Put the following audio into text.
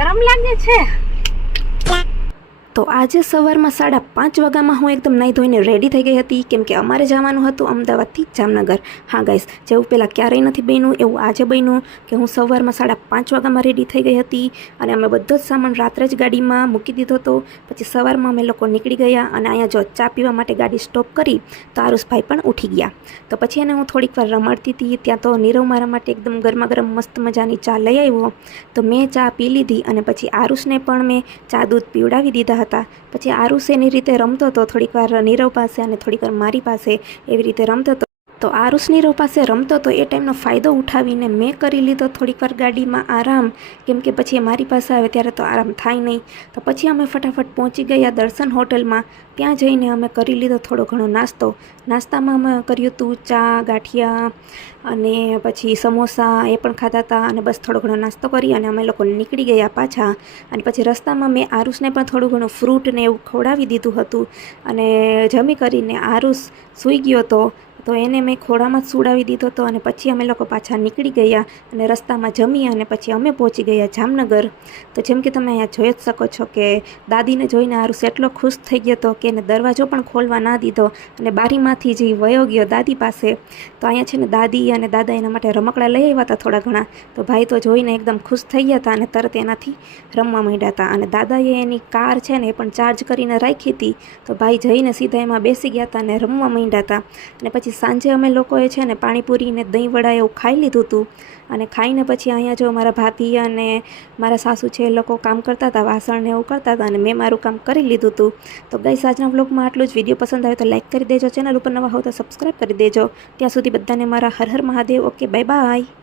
શરમ લાગે છે। તો આજે સવારમાં 5:30 વાગ્યામાં હું એકદમ નાહી ધોઈને રેડી થઈ ગઈ હતી, કેમ કે અમારે જવાનું હતું અમદાવાદથી જામનગર। હા ગાઈસ, જેવું પહેલાં ક્યારેય નથી બન્યું એવું આજે બન્યું કે હું સવારમાં 5:30 વાગ્યામાં રેડી થઈ ગઈ હતી અને અમે બધો જ સામાન રાત્રે જ ગાડીમાં મૂકી દીધો હતો। પછી સવારમાં અમે લોકો નીકળી ગયા અને અહીંયા જો ચા પીવા માટે ગાડી સ્ટોપ કરી તો આરુષભાઈ પણ ઉઠી ગયા। તો પછી એને હું થોડીક વાર રમાડતી હતી, ત્યાં તો નીરવ મારા માટે એકદમ ગરમા ગરમ મસ્ત મજાની ચા લઈ આવ્યો। તો મેં ચા પી લીધી અને પછી આરુષને પણ મેં ચા દૂધ પીવડાવી દીધા હતા। પછી આરુષ એની રીતે રમતો હતો, થોડીક વાર નીરવ પાસે અને થોડીક વાર મારી પાસે એવી રીતે રમતો હતો। તો આરુષ નીરવ પાસે રમતો હતો એ ટાઈમનો ફાયદો ઉઠાવીને મેં કરી લીધો થોડીક વાર ગાડીમાં આરામ, કેમ કે પછી એ મારી પાસે આવે ત્યારે તો આરામ થાય નહીં। તો પછી અમે ફટાફટ પહોંચી ગયા દર્શન હોટલમાં। ત્યાં જઈને અમે કરી લીધો થોડો ઘણો નાસ્તો। નાસ્તામાં અમે કર્યું હતું ચા, ગાંઠિયા અને પછી સમોસા એ પણ ખાતા હતા અને બસ થોડો ઘણો નાસ્તો કરી અને અમે લોકો નીકળી ગયા પાછા। અને પછી રસ્તામાં મેં આરુષને પણ થોડું ઘણું ફ્રૂટ ને એવું ખવડાવી દીધું હતું અને જમી કરીને આરુષ સૂઈ ગયો હતો તો એને મેં ખોળામાં જ સુડાવી દીધો હતો અને પછી અમે લોકો પાછા નીકળી ગયા અને રસ્તામાં જમી અને પછી અમે પહોંચી ગયા જામનગર। તો જેમ કે તમે અહીંયા જોઈ જ શકો છો કે દાદીને જોઈને આરુષ એટલો ખુશ થઈ ગયો હતો કે એને દરવાજો પણ ખોલવા ના દીધો અને બારીમાંથી જ વયો ગયો દાદી પાસે। તો અહીંયા છે ને દાદી અને દાદા એના માટે રમકડા લઈ આવ્યા હતા થોડા ઘણા, તો ભાઈ તો જોઈને એકદમ ખુશ થઈ ગયા હતા અને તરત એનાથી રમવા માંડ્યા હતા। અને દાદાએ એની કાર છે ને એ પણ ચાર્જ કરીને રાખી હતી, તો ભાઈ જઈને સીધા એમાં બેસી ગયા હતા અને રમવા માંડ્યા હતા। અને પછી સાંજે અમે લોકોએ છે ને પાણીપુરી ને દહીં વડા એવું ખાઈ લીધું હતું અને ખાઈને પછી અહીંયા જો મારા ભાભી અને મારા સાસુ છે એ લોકો કામ કરતા હતા, વાસણ ને એવું કરતા હતા અને મેં મારું કામ કરી લીધું હતું। તો ગાઈસ, આજના વ્લોગમાં આટલું જ। વિડીયો પસંદ આવે તો લાઈક કરી દેજો, ચેનલ ઉપર નવા હો તો સબસ્ક્રાઈબ કરી દેજો। ત્યાં સુધી બધાને મારા Har Har Mahadev. Okay, bye by.